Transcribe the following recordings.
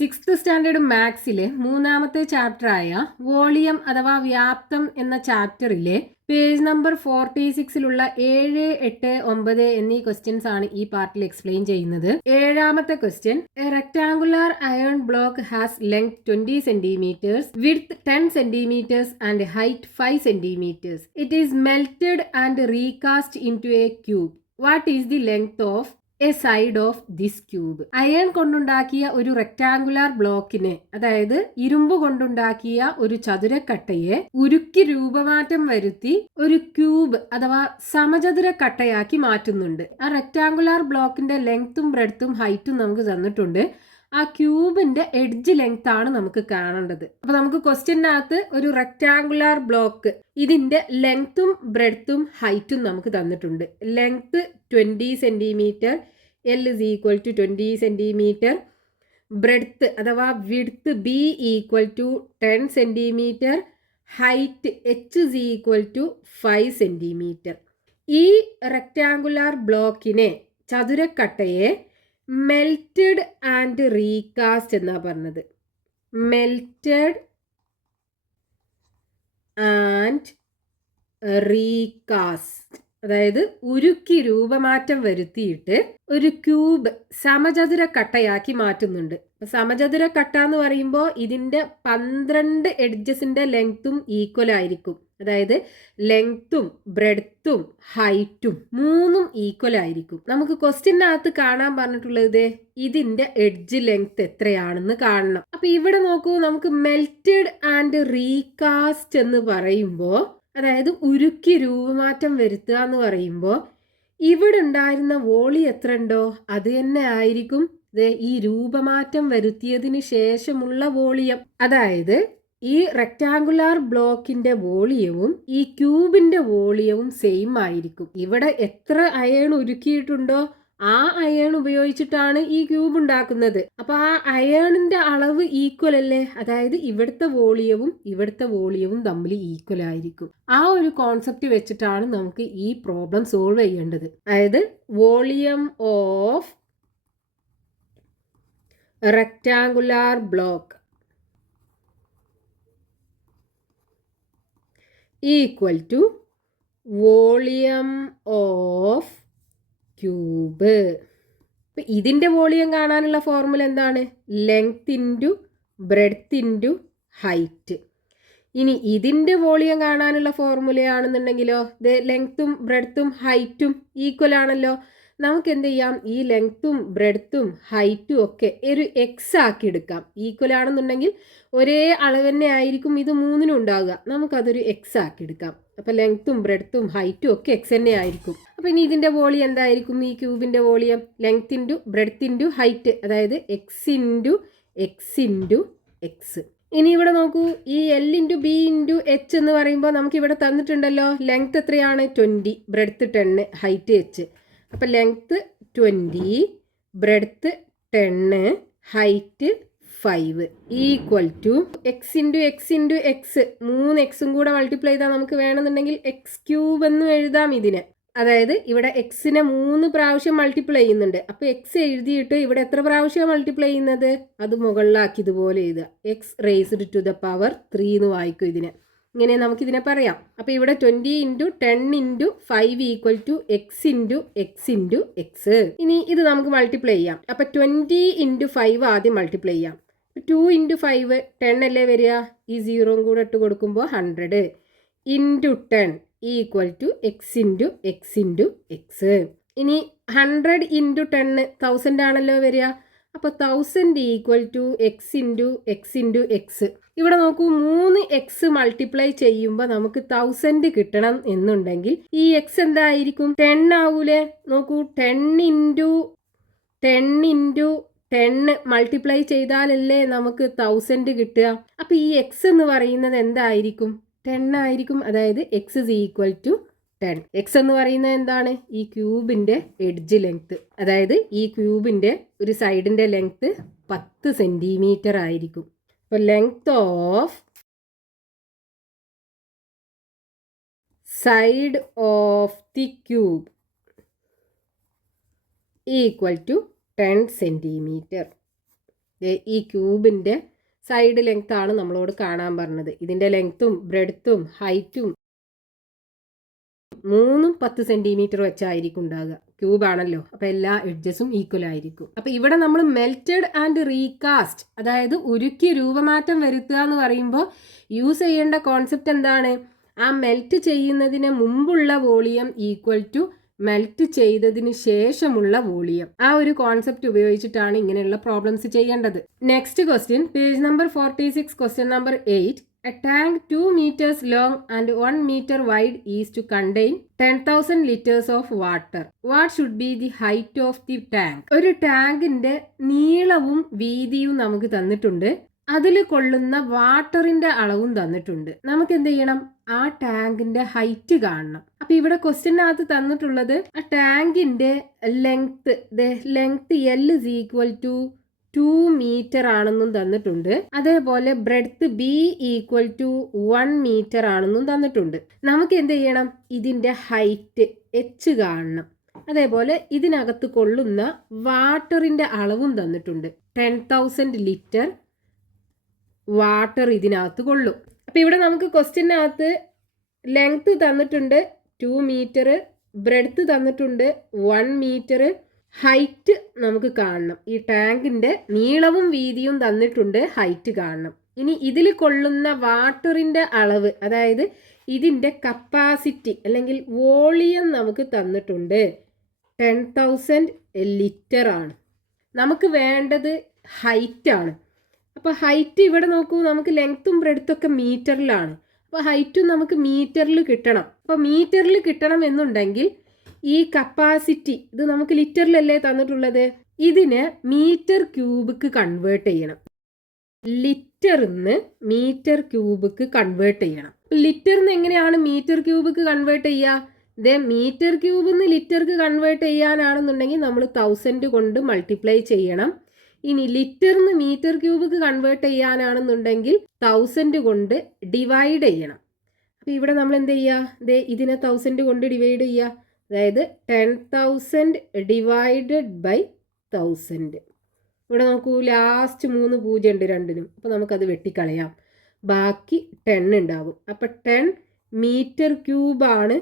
Sixth standard മാത്സിലെ മൂന്നാമത്തെ ചാപ്റ്ററായ volume അഥവാ വ്യാപ്തം എന്ന ചാപ്റ്ററിലെ പേജ് നമ്പർ 46 7, 8, 9 എന്നീ ക്വസ്റ്റ്യൻസ് ആണ് ഈ പാർട്ടിൽ എക്സ്പ്ലെയിൻ ചെയ്യുന്നത്. ഏഴാമത്തെ question, A rectangular iron block has length 20 centimeters, width 10 centimeters and height 5 centimeters. It is melted and recast into a cube. What is the length of A side of this cube? Iron കൊണ്ടുണ്ടാക്കിയ ഒരു rectangular ബ്ലോക്കിനെ, അതായത് ഇരുമ്പ് കൊണ്ടുണ്ടാക്കിയ ഒരു ചതുരക്കട്ടയെ ഉരുക്കി രൂപമാറ്റം വരുത്തി ഒരു ക്യൂബ് അഥവാ സമചതുരക്കട്ടയാക്കി മാറ്റുന്നുണ്ട്. ആ റെക്ടാങ്കുലർ ബ്ലോക്കിന്റെ ലെങ്ത്തും ബ്രെഡ്ത്തും ഹൈറ്റും നമുക്ക് തന്നിട്ടുണ്ട്. ആ ക്യൂബിന്റെ എഡ്ജ് ലെങ്ത് ആണ് നമുക്ക് കാണേണ്ടത്. അപ്പൊ നമുക്ക് ക്വസ്റ്റ്യനകത്ത് ഒരു റെക്ടാങ്കുലർ ബ്ലോക്ക്, ഇതിന്റെ ലെങ്ത്തും ബ്രെഡ്ത്തും ഹൈറ്റും നമുക്ക് തന്നിട്ടുണ്ട്. Length 20 centimetre, L is equal to 20 centimetre. Breadth അഥവാ width B equal to 10 centimetre. Height H is equal to 5 centimetre. ഈ റെക്ടാങ്കുലർ ബ്ലോക്കിനെ, ചതുരക്കട്ടയെ മെൽറ്റഡ് ആൻഡ് റീകാസ്റ്റ് എന്നാ പറഞ്ഞത്. മെൽറ്റഡ് ആൻഡ് റീകാസ്റ്റ്, അതായത് ഉരുക്കി രൂപമാറ്റം വരുത്തിയിട്ട് ഒരു ക്യൂബ് സമചതുരക്കട്ടയാക്കി മാറ്റുന്നുണ്ട്. സമചതുരക്കട്ട എന്ന് പറയുമ്പോൾ ഇതിന്റെ 12 എഡ്ജസിന്റെ ലെങ്ത്തും ഈക്വൽ ആയിരിക്കും. അതായത് ലെങ്ത്തും ബ്രെഡ്ത്തും ഹൈറ്റും മൂന്നും ഈക്വൽ ആയിരിക്കും. നമുക്ക് ക്വസ്റ്റ്യനകത്ത് കാണാൻ പറഞ്ഞിട്ടുള്ളത് ഇതിന്റെ എഡ്ജ് ലെങ്ത് എത്രയാണെന്ന് കാണണം. അപ്പൊ ഇവിടെ നോക്കൂ, നമുക്ക് മെൽറ്റഡ് ആൻഡ് റീകാസ്റ്റ് എന്ന് പറയുമ്പോൾ, അതായത് ഉരുക്കി രൂപമാറ്റം വരുത്തുക എന്ന് പറയുമ്പോൾ, ഇവിടെ ഉണ്ടായിരുന്ന വോളി എത്ര ഉണ്ടോ അത് തന്നെ ആയിരിക്കും ഈ രൂപമാറ്റം വരുത്തിയതിന് ശേഷമുള്ള വോളിയം. അതായത് ഈ റെക്ടാങ്കുലർ ബ്ലോക്കിന്റെ വോളിയവും ഈ ക്യൂബിന്റെ വോളിയവും സെയിം ആയിരിക്കും. ഇവിടെ എത്ര അയൺ ഉരുക്കിയിട്ടുണ്ടോ ആ അയൺ ഉപയോഗിച്ചിട്ടാണ് ഈ ക്യൂബ് ഉണ്ടാക്കുന്നത്. അപ്പൊ ആ അയണിന്റെ അളവ് ഈക്വൽ അല്ലേ? അതായത് ഇവിടുത്തെ വോളിയവും തമ്മിൽ ഈക്വൽ ആയിരിക്കും. ആ ഒരു കോൺസെപ്റ്റ് വെച്ചിട്ടാണ് നമുക്ക് ഈ പ്രോബ്ലം സോൾവ് ചെയ്യേണ്ടത്. അതായത് volume of rectangular block equal to volume of cube. ഇപ്പം ഇതിൻ്റെ വോളിയം കാണാനുള്ള ഫോർമുല എന്താണ്? Length into breadth into height. ഇനി ഇതിൻ്റെ വോളിയം കാണാനുള്ള ഫോർമുലയാണെന്നുണ്ടെങ്കിലോ, ലെങ്ത്തും ബ്രെഡ്ത്തും ഹൈറ്റും ഈക്വൽ ആണല്ലോ. നമുക്ക് എന്ത് ചെയ്യാം, ഈ ലെങ്ത്തും ബ്രെഡ്ത്തും ഹൈറ്റും ഒക്കെ ഒരു എക്സ് ആക്കി എടുക്കാം. ഈക്വൽ ആണെന്നുണ്ടെങ്കിൽ ഒരേ അളവ് തന്നെ ആയിരിക്കും ഇത് മൂന്നിനും ഉണ്ടാവുക. നമുക്കതൊരു എക്സ് ആക്കി എടുക്കാം. അപ്പം ലെങ്ത്തും ബ്രെഡ്ത്തും ഹൈറ്റും ഒക്കെ എക്സ് തന്നെ ആയിരിക്കും. അപ്പം ഇനി ഇതിൻ്റെ വോളിയം എന്തായിരിക്കും? ഈ ക്യൂബിൻ്റെ volume length into breadth into height, അതായത് എക്സ് ഇൻറ്റു എക്സ്. ഇനി ഇവിടെ നോക്കൂ, ഈ L into B into H എന്ന് പറയുമ്പോൾ നമുക്ക് ഇവിടെ തന്നിട്ടുണ്ടല്ലോ. ലെങ്ത് എത്രയാണ്? 20, ബ്രെഡ്ത്ത് 10, ഹൈറ്റ് H. അപ്പം length 20, breadth 10, height 5 equal to X into X. 3 എക്സും കൂടെ മൾട്ടിപ്ലൈ ചെയ്താൽ നമുക്ക് വേണമെന്നുണ്ടെങ്കിൽ എക്സ് ക്യൂബ് എന്നും എഴുതാം ഇതിനെ. അതായത് ഇവിടെ എക്സിനെ 3 പ്രാവശ്യം മൾട്ടിപ്ലൈ ചെയ്യുന്നുണ്ട്. അപ്പോൾ എക്സ് എഴുതിയിട്ട് ഇവിടെ എത്ര പ്രാവശ്യം മൾട്ടിപ്ലൈ ചെയ്യുന്നത് അത് മുകളിലാക്കി ഇതുപോലെ എഴുതുക. X raised to the power 3 എന്ന് വായിക്കും ഇതിനെ. ഇങ്ങനെ നമുക്കിതിനെ പറയാം. അപ്പോൾ ഇവിടെ 20 into 10 into 5 equal to X into X. ഇനി ഇത് നമുക്ക് മൾട്ടിപ്ലൈ ചെയ്യാം. അപ്പോൾ 20 ഇൻറ്റു 5 ആദ്യം മൾട്ടിപ്ലൈ ചെയ്യാം. 2 ഇൻറ്റു 5 10 അല്ലേ വരിക? ഈ 0 കൂടെ ഇട്ട് കൊടുക്കുമ്പോൾ 100 into 10 equal to X into X. ഇനി 100 ഇൻറ്റു 10 1000 ആണല്ലോ വരിക. അപ്പോൾ 1000 equal to X into x. ഇവിടെ നോക്കൂ, 3 എക്സ് മൾട്ടിപ്ലൈ ചെയ്യുമ്പോൾ നമുക്ക് 1000 കിട്ടണം എന്നുണ്ടെങ്കിൽ ഈ എക്സ് എന്തായിരിക്കും? 10 ആവൂലേ? നോക്കൂ, 10 ഇൻറ്റു 10 മൾട്ടിപ്ലൈ ചെയ്താലല്ലേ നമുക്ക് 1000 കിട്ടുക. അപ്പം ഈ എക്സ് എന്ന് പറയുന്നത് എന്തായിരിക്കും? 10 ആയിരിക്കും. അതായത് x is equal to 10. X എന്ന് പറയുന്നത് എന്താണ്? ഈ ക്യൂബിൻ്റെ എഡ്ജ് ലെങ്ത്. അതായത് ഈ ക്യൂബിൻ്റെ ഒരു സൈഡിൻ്റെ ലെങ്ത് 10 സെൻറ്റിമീറ്റർ ആയിരിക്കും. അപ്പോൾ length of side of the cube equal to 10 centimetre. ഈ ക്യൂബിൻ്റെ സൈഡ് ലെങ്ത് ആണ് നമ്മളോട് കാണാൻ പറഞ്ഞത്. ഇതിൻ്റെ ലെങ്ത്തും ബ്രെഡ്ത്തും ഹൈറ്റും മൂന്നും 10 സെൻറ്റിമീറ്റർ വെച്ചായിരിക്കും ഉണ്ടാകുക. ക്യൂബ് ആണല്ലോ, അപ്പോൾ എല്ലാ എഡ്ജസും ഈക്വൽ ആയിരിക്കും. അപ്പോൾ ഇവിടെ നമ്മൾ മെൽറ്റഡ് ആൻഡ് റീകാസ്റ്റ്, അതായത് ഉരുക്കി രൂപമാറ്റം വരുത്തുക എന്ന് പറയുമ്പോൾ യൂസ് ചെയ്യേണ്ട കോൺസെപ്റ്റ് എന്താണ്? ആ മെൽറ്റ് ചെയ്യുന്നതിന് മുമ്പുള്ള വോളിയം ഈക്വൽ ടു മെൽറ്റ് ചെയ്തതിന് ശേഷമുള്ള വോളിയം. ആ ഒരു കോൺസെപ്റ്റ് ഉപയോഗിച്ചിട്ടാണ് ഇങ്ങനെയുള്ള പ്രോബ്ലംസ് ചെയ്യേണ്ടത്. Next question, page number 46, question number 8. A tank 2 meters long and 1 meter wide is to contain 10,000 liters of water. What should be the height of the tank? ഒരു ടാങ്കിന്റെ നീളവും വീതിയും നമുക്ക് തന്നിട്ടുണ്ട്. അതിൽ കൊള്ളുന്ന വാട്ടറിന്റെ അളവും തന്നിട്ടുണ്ട്. നമുക്ക് എന്ത് ചെയ്യണം? ആ ടാങ്കിന്റെ ഹൈറ്റ് കാണണം. അപ്പൊ ഇവിടെ ക്വസ്റ്റ്യനകത്ത് തന്നിട്ടുള്ളത് ആ ടാങ്കിന്റെ length L is equal to 2 metre ആണെന്നും തന്നിട്ടുണ്ട്. അതേപോലെ breadth B equal to 1 metre ആണെന്നും തന്നിട്ടുണ്ട്. നമുക്ക് എന്ത് ചെയ്യണം? ഇതിന്റെ ഹൈറ്റ് H കാണണം. അതേപോലെ ഇതിനകത്ത് കൊള്ളുന്ന വാട്ടറിന്റെ അളവും തന്നിട്ടുണ്ട്. 10,000 ലിറ്റർ വാട്ടർ ഇതിനകത്ത് കൊള്ളും. അപ്പോൾ ഇവിടെ നമുക്ക് ക്വസ്റ്റ്യനകത്ത് ലെങ്ത് തന്നിട്ടുണ്ട് 2 മീറ്റർ, ബ്രെഡ്ത്ത് തന്നിട്ടുണ്ട് 1 മീറ്റർ, ഹൈറ്റ് നമുക്ക് കാണണം. ഈ ടാങ്കിൻ്റെ നീളവും വീതിയും തന്നിട്ടുണ്ട്, ഹൈറ്റ് കാണണം. ഇനി ഇതിൽ കൊള്ളുന്ന വാട്ടറിൻ്റെ അളവ്, അതായത് ഇതിൻ്റെ കപ്പാസിറ്റി അല്ലെങ്കിൽ വോളിയം നമുക്ക് തന്നിട്ടുണ്ട്. 10,000 ലിറ്റർ ആണ്. നമുക്ക് വേണ്ടത് ഹൈറ്റാണ്. അപ്പോൾ ഹൈറ്റ് ഇവിടെ നോക്കൂ, നമുക്ക് ലെങ്ത്തും ബ്രെഡ്ത്തൊക്കെ മീറ്ററിലാണ്. അപ്പോൾ ഹൈറ്റും നമുക്ക് മീറ്ററിൽ കിട്ടണം. അപ്പോൾ മീറ്ററിൽ കിട്ടണം എന്നുണ്ടെങ്കിൽ ഈ കപ്പാസിറ്റി ഇത് നമുക്ക് ലിറ്ററിലല്ലേ തന്നിട്ടുള്ളത്, ഇതിനെ മീറ്റർ ക്യൂബിക്ക് കൺവേർട്ട് ചെയ്യണം. ലിറ്ററിന്ന് മീറ്റർ ക്യൂബിക്ക് കൺവേർട്ട് ചെയ്യണം. ലിറ്ററിന്ന് എങ്ങനെയാണ് മീറ്റർ ക്യൂബിക്ക് കൺവേർട്ട് ചെയ്യുക? ഇതേ മീറ്റർ ക്യൂബിന്ന് ലിറ്റർക്ക് കൺവേർട്ട് ചെയ്യാനാണെന്നുണ്ടെങ്കിൽ നമ്മൾ 1000 കൊണ്ട് മൾട്ടിപ്ലൈ ചെയ്യണം. ഇനി ലിറ്ററിന്ന് മീറ്റർ ക്യൂബിക്ക് കൺവേർട്ട് ചെയ്യാനാണെന്നുണ്ടെങ്കിൽ 1000 കൊണ്ട് ഡിവൈഡ് ചെയ്യണം. അപ്പോൾ ഇവിടെ നമ്മൾ എന്ത് ചെയ്യുക? ഇതിനെ 1000 കൊണ്ട് ഡിവൈഡ് ചെയ്യുക. അതായത് 10,000 ഡിവൈഡഡ് ബൈ 1000. ഇവിടെ നോക്കൂ, ലാസ്റ്റ് 3 0 ഉണ്ട് രണ്ടിനും. അപ്പോൾ നമുക്കത് വെട്ടിക്കളയാം. ബാക്കി 10 ഉണ്ടാവും. അപ്പോൾ 10 മീറ്റർ ക്യൂബാണ്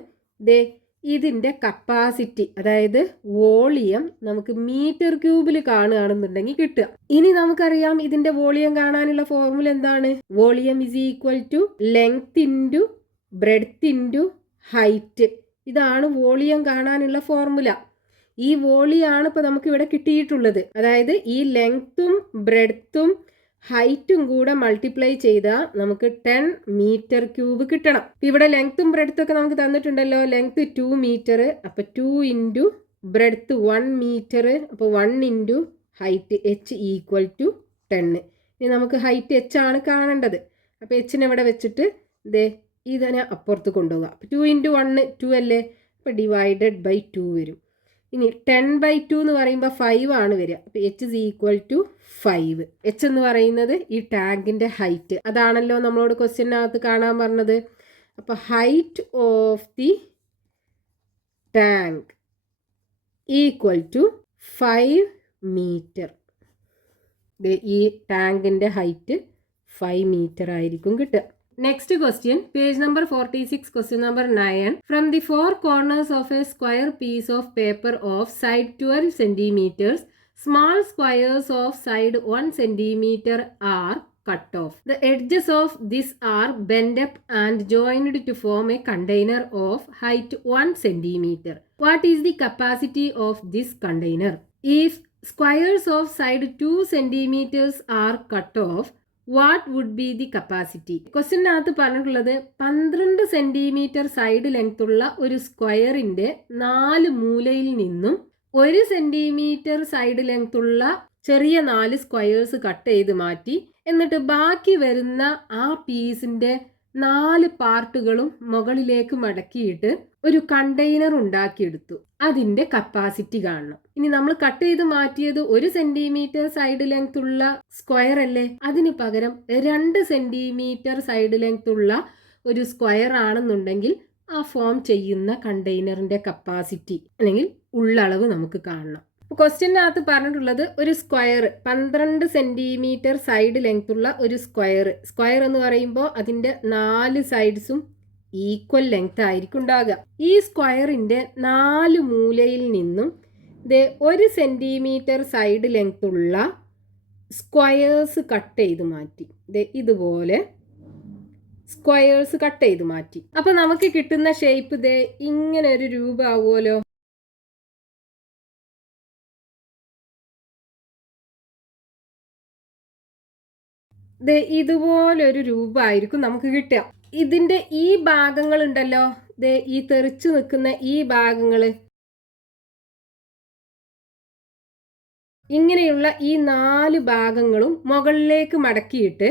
ഇതിൻ്റെ കപ്പാസിറ്റി, അതായത് വോളിയം നമുക്ക് മീറ്റർ ക്യൂബിൽ കാണുകയാണെന്നുണ്ടെങ്കിൽ കിട്ടുക. ഇനി നമുക്കറിയാം ഇതിൻ്റെ വോളിയം കാണാനുള്ള ഫോർമുല എന്താണ്? Volume is equal to length into breadth into height. ഇതാണ് വോളിയം കാണാനുള്ള ഫോർമുല. ഈ വോളിയാണ് ഇപ്പോൾ നമുക്ക് ഇവിടെ കിട്ടിയിട്ടുള്ളത്. അതായത് ഈ ലെങ്ത്തും ബ്രെഡ്ത്തും ഹൈറ്റും കൂടെ മൾട്ടിപ്ലൈ ചെയ്താൽ നമുക്ക് 10 മീറ്റർ ക്യൂബ് കിട്ടണം. ഇവിടെ ലെങ്ത്തും ബ്രെഡ്ത്തൊക്കെ നമുക്ക് തന്നിട്ടുണ്ടല്ലോ. ലെങ്ത്ത് 2 മീറ്റർ, അപ്പോൾ 2 ഇൻറ്റു ബ്രെഡ്ത്ത് 1 മീറ്റർ, അപ്പോൾ 1 into height H equal to 10. ഇനി നമുക്ക് ഹൈറ്റ് H ആണ് കാണേണ്ടത്. അപ്പോൾ Hനെ ഇവിടെ വെച്ചിട്ട് ഇതിനെ അപ്പുറത്ത് കൊണ്ടുപോകുക. അപ്പോൾ 2 ഇൻറ്റു 1 2 അല്ലേ, അപ്പോൾ ഡിവൈഡഡ് ബൈ 2 വരും. ഇനി 10/2 എന്ന് പറയുമ്പോൾ 5 ആണ് വരിക. അപ്പോൾ H is equal to 5. H എന്ന് പറയുന്നത് ഈ ടാങ്കിൻ്റെ ഹൈറ്റ്. അതാണല്ലോ നമ്മളോട് ക്വസ്റ്റ്യനകത്ത് കാണാൻ പറഞ്ഞത്. അപ്പോൾ height of the tank equal to 5 metre. ഈ ടാങ്കിൻ്റെ ഹൈറ്റ് 5 മീറ്റർ ആയിരിക്കും കിട്ടുക. Next question, page number 46, question number 9. From the four corners of a square piece of paper of side 12 centimeters, small squares of side 1 centimeter are cut off. The edges of this are bent up and joined to form a container of height 1 centimeter. What is the capacity of this container? If squares of side 2 centimeters are cut off, what would be the capacity? ക്വസ്റ്റ്യനകത്ത് പറഞ്ഞിട്ടുള്ളത് 12 centimetre side length ഉള്ള ഒരു സ്ക്വയറിൻ്റെ 4 മൂലയിൽ നിന്നും 1 centimetre side length ഉള്ള ചെറിയ 4 squares cut ചെയ്ത് മാറ്റി, എന്നിട്ട് ബാക്കി വരുന്ന ആ പീസിൻ്റെ 4 പാർട്ടുകളും മുകളിലേക്ക് മടക്കിയിട്ട് ഒരു കണ്ടെയ്നർ ഉണ്ടാക്കിയെടുത്തു. അതിൻ്റെ കപ്പാസിറ്റി കാണണം. ഇനി നമ്മൾ കട്ട് ചെയ്ത് മാറ്റിയത് 1 സെൻറ്റിമീറ്റർ സൈഡ് ലെങ്ത് ഉള്ള സ്ക്വയർ അല്ലേ, അതിന് പകരം 2 സെൻറ്റിമീറ്റർ സൈഡ് ലെങ്ത് ഉള്ള ഒരു സ്ക്വയർ ആണെന്നുണ്ടെങ്കിൽ ആ ഫോം ചെയ്യുന്ന കണ്ടെയ്നറിൻ്റെ കപ്പാസിറ്റി അല്ലെങ്കിൽ ഉള്ളളവ് നമുക്ക് കാണണം. ക്വസ്റ്റ്യനകത്ത് പറഞ്ഞിട്ടുള്ളത് ഒരു സ്ക്വയർ 12 സെൻറ്റിമീറ്റർ സൈഡ് ലെങ്ത് ഉള്ള ഒരു സ്ക്വയർ എന്ന് പറയുമ്പോൾ അതിൻ്റെ 4 സൈഡ്സും ഈക്വൽ ലെങ്ത് ആയിരിക്കും ഉണ്ടാകുക. ഈ സ്ക്വയറിൻ്റെ 4 മൂലയിൽ നിന്നും 1 സെൻറ്റിമീറ്റർ സൈഡ് ലെങ്ത് ഉള്ള സ്ക്വയേഴ്സ് കട്ട് ചെയ്ത് മാറ്റി. ഇതുപോലെ സ്ക്വയേഴ്സ് കട്ട് ചെയ്ത് മാറ്റി. അപ്പോൾ നമുക്ക് കിട്ടുന്ന ഷേപ്പ് ഇങ്ങനെ ഒരു രൂപമാവുമല്ലോ. ഇതുപോലൊരു രൂപമായിരിക്കും നമുക്ക് കിട്ടുക. ഇതിൻ്റെ ഈ ഭാഗങ്ങൾ ഉണ്ടല്ലോ, ഈ തെറിച്ചു നിൽക്കുന്ന ഈ ഭാഗങ്ങൾ, ഇങ്ങനെയുള്ള ഈ 4 ഭാഗങ്ങളും മുകളിലേക്ക് മടക്കിയിട്ട്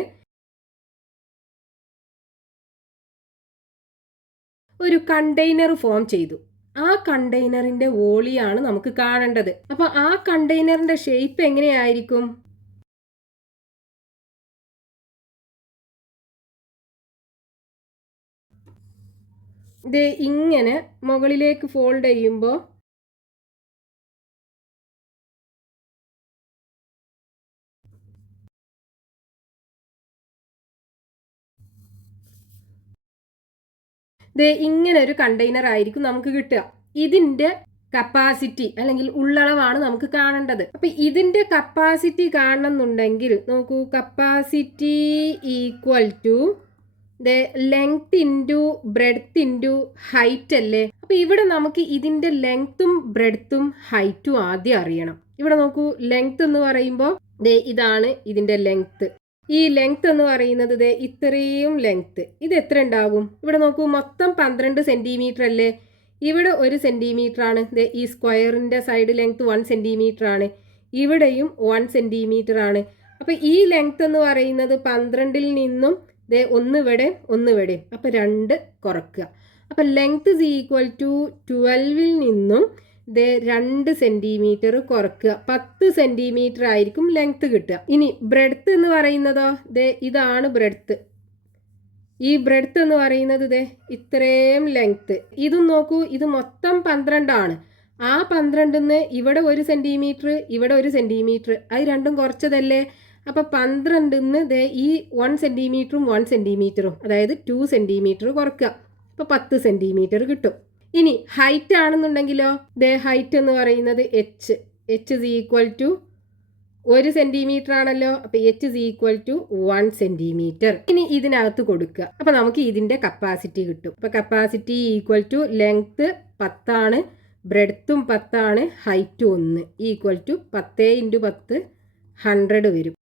ഒരു കണ്ടെയ്നർ ഫോം ചെയ്തു. ആ കണ്ടെയ്നറിന്റെ വോളിയാണ് നമുക്ക് കാണേണ്ടത്. അപ്പൊ ആ കണ്ടെയ്നറിന്റെ ഷേപ്പ് എങ്ങനെയായിരിക്കും? ഇങ്ങനെ മുകളിലേക്ക് ഫോൾഡ് ചെയ്യുമ്പോൾ ഇങ്ങനെ ഒരു കണ്ടെയ്നർ ആയിരിക്കും നമുക്ക് കിട്ടുക. ഇതിന്റെ കപ്പാസിറ്റി അല്ലെങ്കിൽ ഉള്ളളവാണ് നമുക്ക് കാണേണ്ടത്. അപ്പൊ ഇതിന്റെ കപ്പാസിറ്റി കാണണമെന്നുണ്ടെങ്കിൽ നോക്കൂ, capacity equal to length into breadth into height അല്ലേ. അപ്പൊ ഇവിടെ നമുക്ക് ഇതിന്റെ ലെങ്ത്തും ബ്രെഡ്ത്തും ഹൈറ്റും ആദ്യം അറിയണം. ഇവിടെ നോക്കൂ, ലെങ്ത് എന്ന് പറയുമ്പോൾ ഇതാണ് ഇതിന്റെ ലെങ്ത്. ഈ ലെങ്ത് എന്ന് പറയുന്നത് ഇത്രയും ലെങ്ത്. ഇത് എത്ര ഉണ്ടാകും? ഇവിടെ നോക്കൂ, മൊത്തം 12 സെൻറ്റിമീറ്റർ അല്ലേ. ഇവിടെ 1 സെൻറ്റിമീറ്റർ ആണ്. ഈ സ്ക്വയറിന്റെ സൈഡ് ലെങ്ത് 1 സെൻറ്റിമീറ്റർ ആണ്. ഇവിടെയും 1 സെൻറ്റിമീറ്റർ ആണ്. അപ്പൊ ഈ ലെങ്ത് എന്ന് പറയുന്നത് 12ൽ നിന്നും 1 ഇവിടെ 1 ഇവിടെ, അപ്പൊ 2 കുറക്കുക. അപ്പൊ ലെങ്ത് ഇസ് ഈക്വൽ ടു 12ൽ നിന്നും 2 സെൻറ്റിമീറ്റർ കുറക്കുക. 10 സെൻറ്റിമീറ്റർ ആയിരിക്കും ലെങ്ത് കിട്ടുക. ഇനി ബ്രെഡ്ത്ത് എന്ന് പറയുന്നതോ ഇതാണ് ബ്രെഡ്ത്ത്. ഈ ബ്രെഡ്ത്ത് എന്ന് പറയുന്നത് ഇത്രയും ലെങ്ത്. ഇതും നോക്കൂ, ഇത് മൊത്തം 12 ആണ്. ആ 12ന്ന് ഇവിടെ 1 സെൻറ്റിമീറ്റർ, ഇവിടെ 1 സെൻറ്റിമീറ്റർ, അത് രണ്ടും കുറച്ചതല്ലേ. അപ്പൊ 12ന്ന് ഈ 1 സെൻറ്റിമീറ്ററും 1 സെൻറ്റിമീറ്ററും, അതായത് 2 സെൻറ്റിമീറ്റർ കുറക്കുക. അപ്പൊ 10 സെൻറ്റിമീറ്റർ കിട്ടും. ഇനി ഹൈറ്റ് ആണെന്നുണ്ടെങ്കിലോ, ഹൈറ്റ് എന്ന് പറയുന്നത് h is equal to 1 centimetre ആണല്ലോ. അപ്പൊ h is equal to 1 centimetre. ഇനി ഇതിനകത്ത് കൊടുക്കുക. അപ്പൊ നമുക്ക് ഇതിന്റെ കപ്പാസിറ്റി കിട്ടും. അപ്പൊ കപ്പാസിറ്റി ഈക്വൽ ടു ലെങ്ത് 10 ആണ്, ബ്രെഡ്ത്തും 10 ആണ്, ഹൈറ്റ് 1 ഈക്വൽ ടു 10 × 10 100 വരും.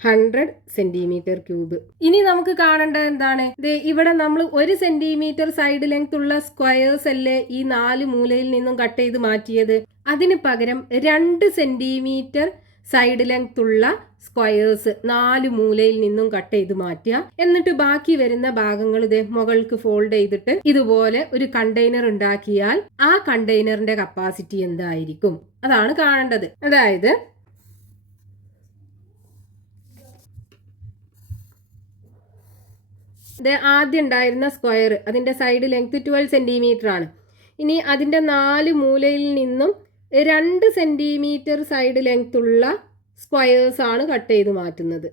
100 സെൻറ്റിമീറ്റർ ക്യൂബ്. ഇനി നമുക്ക് കാണേണ്ടത് എന്താണ്? ഇവിടെ നമ്മൾ 1 സെൻറ്റിമീറ്റർ സൈഡ് ലെങ്ത് ഉള്ള സ്ക്വയേഴ്സ് അല്ലേ ഈ 4 മൂലയിൽ നിന്നും കട്ട് ചെയ്ത് മാറ്റിയത്. അതിന് പകരം 2 സെൻറ്റിമീറ്റർ സൈഡ് ലെങ്ത് ഉള്ള സ്ക്വയേഴ്സ് 4 മൂലയിൽ നിന്നും കട്ട് ചെയ്ത് മാറ്റുക. എന്നിട്ട് ബാക്കി വരുന്ന ഭാഗങ്ങൾ മുകൾക്ക് ഫോൾഡ് ചെയ്തിട്ട് ഇതുപോലെ ഒരു കണ്ടെയ്നർ ഉണ്ടാക്കിയാൽ ആ കണ്ടെയ്നറിന്റെ കപ്പാസിറ്റി എന്തായിരിക്കും അതാണ് കാണേണ്ടത്. അതായത് ആദ്യം ഉണ്ടായിരുന്ന സ്ക്വയർ, അതിൻ്റെ സൈഡ് ലെങ്ത് 12 സെൻറ്റിമീറ്റർ ആണ്. ഇനി അതിൻ്റെ 4 മൂലയിൽ നിന്നും 2 സെൻറ്റിമീറ്റർ സൈഡ് ലെങ്ത് ഉള്ള സ്ക്വയേഴ്സ് ആണ് കട്ട് ചെയ്ത് മാറ്റുന്നത്.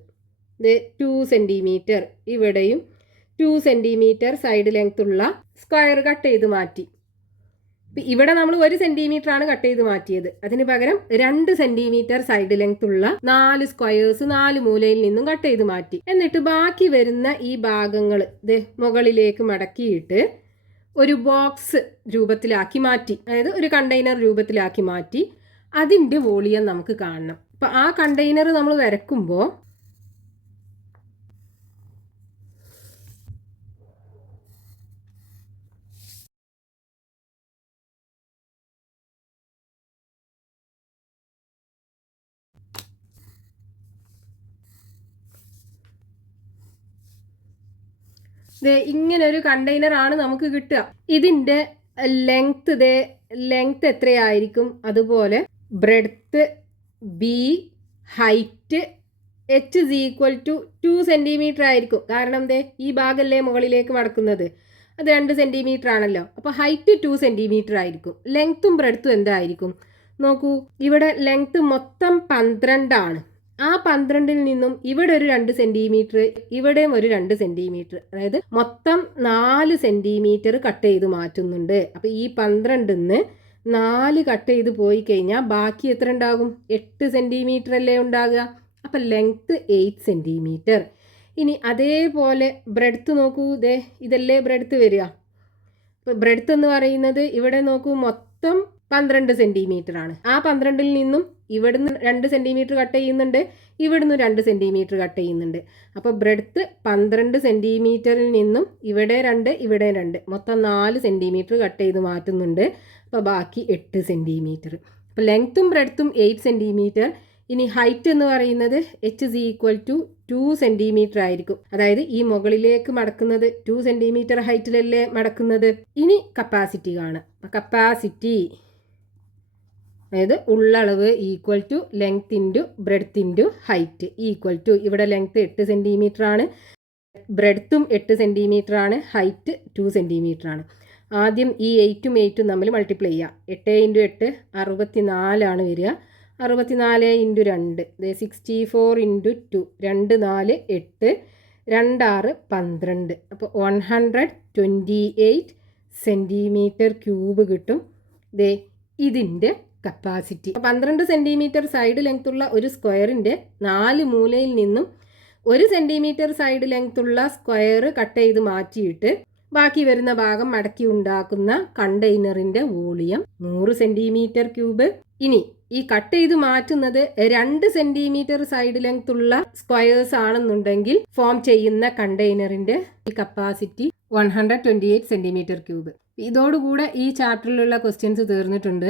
2 സെൻറ്റിമീറ്റർ, ഇവിടെയും 2 സെൻറ്റിമീറ്റർ സൈഡ് ലെങ്ത് ഉള്ള സ്ക്വയർ കട്ട് ചെയ്ത് മാറ്റി. ഇവിടെ നമ്മൾ 1 സെൻറ്റിമീറ്റർ ആണ് കട്ട് ചെയ്ത് മാറ്റിയത്. അതിന് പകരം 2 സെൻറ്റിമീറ്റർ സൈഡ് ലെങ്ത് ഉള്ള 4 സ്ക്വയേഴ്സ് 4 മൂലയിൽ നിന്നും കട്ട് ചെയ്ത് മാറ്റി. എന്നിട്ട് ബാക്കി വരുന്ന ഈ ഭാഗങ്ങൾ മുകളിലേക്ക് മടക്കിയിട്ട് ഒരു ബോക്സ് രൂപത്തിലാക്കി മാറ്റി, അതായത് ഒരു കണ്ടെയ്നർ രൂപത്തിലാക്കി മാറ്റി. അതിൻ്റെ വോളിയം നമുക്ക് കാണണം. അപ്പം ആ കണ്ടെയ്നർ നമ്മൾ വരയ്ക്കുമ്പോൾ ഇങ്ങനെ ഒരു കണ്ടെയ്നർ ആണ് നമുക്ക് കിട്ടുക. ഇതിൻ്റെ ലെങ്ത് എത്രയായിരിക്കും, അതുപോലെ breadth B, height h is equal to 2 centimetre ആയിരിക്കും. കാരണം ഈ ഭാഗമല്ലേ മുകളിലേക്ക് മടക്കുന്നത്, അത് 2 സെൻറ്റിമീറ്റർ ആണല്ലോ. അപ്പോൾ ഹൈറ്റ് 2 സെൻറ്റിമീറ്റർ ആയിരിക്കും. ലെങ്ത്തും ബ്രെഡ്ത്തും എന്തായിരിക്കും? നോക്കൂ, ഇവിടെ ലെങ്ത് മൊത്തം 12 ആണ്. ആ 12-ൽ നിന്നും ഇവിടെ ഒരു 2 സെന്റിമീറ്റർ, ഇവിടെയും ഒരു 2 സെന്റിമീറ്റർ, അതായത് മൊത്തം 4 സെന്റിമീറ്റർ കട്ട് ചെയ്ത് മാറ്റുന്നുണ്ട്. അപ്പോൾ ഈ 12-ന്ന് 4 കട്ട് ചെയ്ത് പോയി കഴിഞ്ഞാൽ ബാക്കി എത്ര ഉണ്ടാകും? 8 സെന്റിമീറ്റർ അല്ലേ ഉണ്ടാകുക. അപ്പം ലെങ്ത് 8 സെന്റിമീറ്റർ. ഇനി അതേപോലെ ബ്രെഡ്ത്ത് നോക്കൂ, ഇതല്ലേ ബ്രെഡ്ത്ത് വരിക. അപ്പോൾ ബ്രെഡ്ത്ത് എന്ന് പറയുന്നത് ഇവിടെ നോക്കൂ മൊത്തം 12 സെന്റിമീറ്റർ ആണ്. ആ 12-ൽ നിന്നും ഇവിടുന്ന് 2 സെന്റിമീറ്റർ കട്ട് ചെയ്യുന്നുണ്ട്, ഇവിടുന്ന് 2 സെന്റിമീറ്റർ കട്ട് ചെയ്യുന്നുണ്ട്. അപ്പോൾ ബ്രെഡ്ത്ത് 12 സെന്റിമീറ്ററിൽ നിന്നും ഇവിടെ 2, ഇവിടെ 2, മൊത്തം 4 സെന്റിമീറ്റർ കട്ട് ചെയ്ത് മാറ്റുന്നുണ്ട്. അപ്പോൾ ബാക്കി 8 സെന്റിമീറ്റർ. അപ്പോൾ ലെങ്ത്തും ബ്രെഡ്ത്തും 8 സെന്റിമീറ്റർ. ഇനി ഹൈറ്റ് എന്ന് പറയുന്നത് h=2 സെന്റിമീറ്റർ ആയിരിക്കും. അതായത് ഈ മുകളിലേക്ക് മടക്കുന്നത് 2 സെന്റിമീറ്റർ ഹൈറ്റിലല്ലേ മടക്കുന്നത്. ഇനി കപ്പാസിറ്റി കാണാം. കപ്പാസിറ്റി അതായത് ഉള്ളളവ് = length into breadth into height = ഇവിടെ ലെങ്ത് 8 സെന്റിമീറ്റർ ആണ്, ബ്രെഡ്ത്തും 8 സെന്റിമീറ്റർ ആണ്, ഹൈറ്റ് 2 സെന്റിമീറ്റർ ആണ്. ആദ്യം ഈ 8ഉം 8ഉം തമ്മിൽ മൾട്ടിപ്ലൈ ചെയ്യുക. 8 × 8 64 ആണ് വരിക. 64 × 2 64 × 2 2 4 8 2 6 12. അപ്പോൾ 128 സെന്റിമീറ്റർ ക്യൂബ് കിട്ടും. ഇതിൻ്റെ കപ്പാസിറ്റി. 12 സെന്റിമീറ്റർ സൈഡ് ലെങ്ത് ഉള്ള ഒരു സ്ക്വയറിൻ്റെ 4 മൂലയിൽ നിന്നും 1 സെന്റിമീറ്റർ സൈഡ് ലെങ്ത് ഉള്ള സ്ക്വയർ കട്ട് ചെയ്ത് മാറ്റിയിട്ട് ബാക്കി വരുന്ന ഭാഗം മടക്കി ഉണ്ടാക്കുന്ന കണ്ടെയ്നറിൻ്റെ വോളിയം 100 സെന്റിമീറ്റർ ക്യൂബ്. ഇനി ഈ കട്ട് ചെയ്ത് മാറ്റുന്നത് 2 സെന്റിമീറ്റർ സൈഡ് ലെങ്ത് ഉള്ള സ്ക്വയേഴ്സ് ആണെന്നുണ്ടെങ്കിൽ ഫോം ചെയ്യുന്ന കണ്ടെയ്നറിൻ്റെ കപ്പാസിറ്റി 128 സെന്റിമീറ്റർ ക്യൂബ്. ഇതോടുകൂടെ ഈ ചാപ്റ്ററിലുള്ള ക്വസ്റ്റ്യൻസ് തീർന്നിട്ടുണ്ട്.